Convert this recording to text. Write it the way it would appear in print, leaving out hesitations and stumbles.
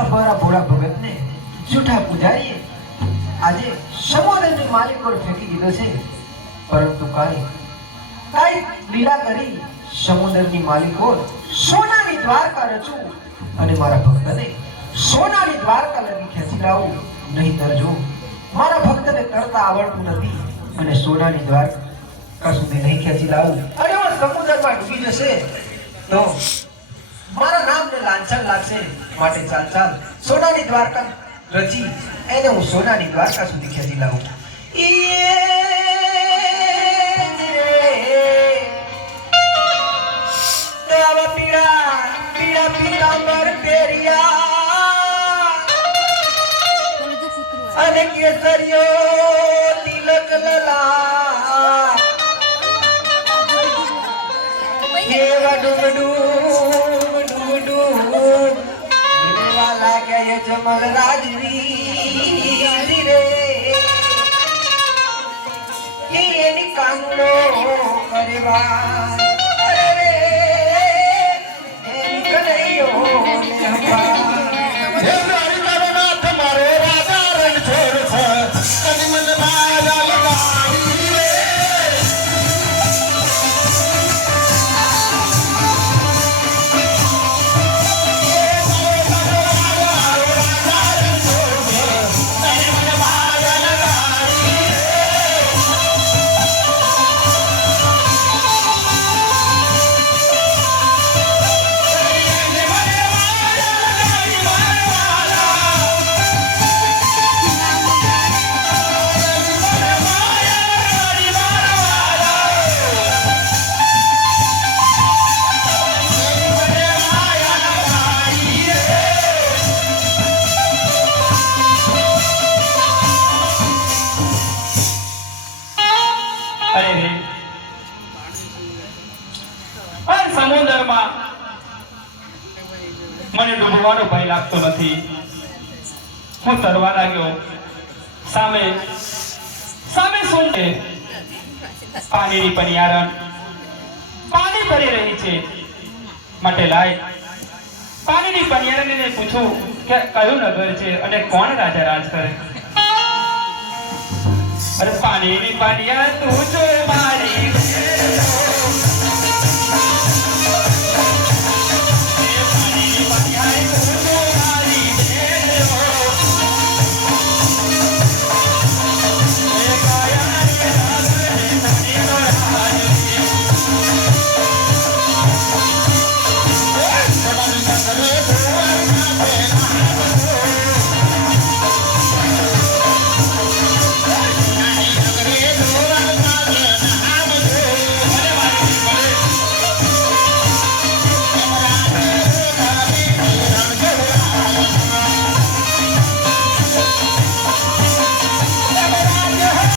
અમારા ભોળા ભગતને જૂઠા પૂજારીએ આજે સમુદ્રની માલિક પર ફેંકી દીધો છે, પરંતુ કાંઈ લીલા કરી સમુદ્રની માલિકો સોનાની દ્વારકા રચું અને મારા ભક્તને સોનાની દ્વારકા લગી ખેંચી લાવું, નહીંતર જો મારા ભક્તને તરતા આવડતું નથી અને સોનાની દ્વારકા સુધી નહીં ખેંચી લાવું અને સમુદ્રમાં ડૂબી જશે તો મારા નામને લાંછન લાગશે. માટે ચાલ સોનાની દ્વારકા રચી એને હું સોનાની દ્વારકા સુધી ખેંચી લાવું. અને કેસરિયો તિલક લલા કેવા ડુમડુ વાલા કે જમલ રાજવી રે એની કાંગડો કરવા અરે એની કનૈયો સમુદ્રમાં મને ડૂબવાનો ભય લાગતો નથી. હું તરવા લાગ્યો. સામે શું છે? પાણીની પનિયારણ પાણી ભરી રહી છે. માટે લાય પાણીની પનિયારણને પૂછું કે કયું નગર છે અને કોણ રાજા રાજ કરે. અરે પાણીની પનિયારણ તું જો મારી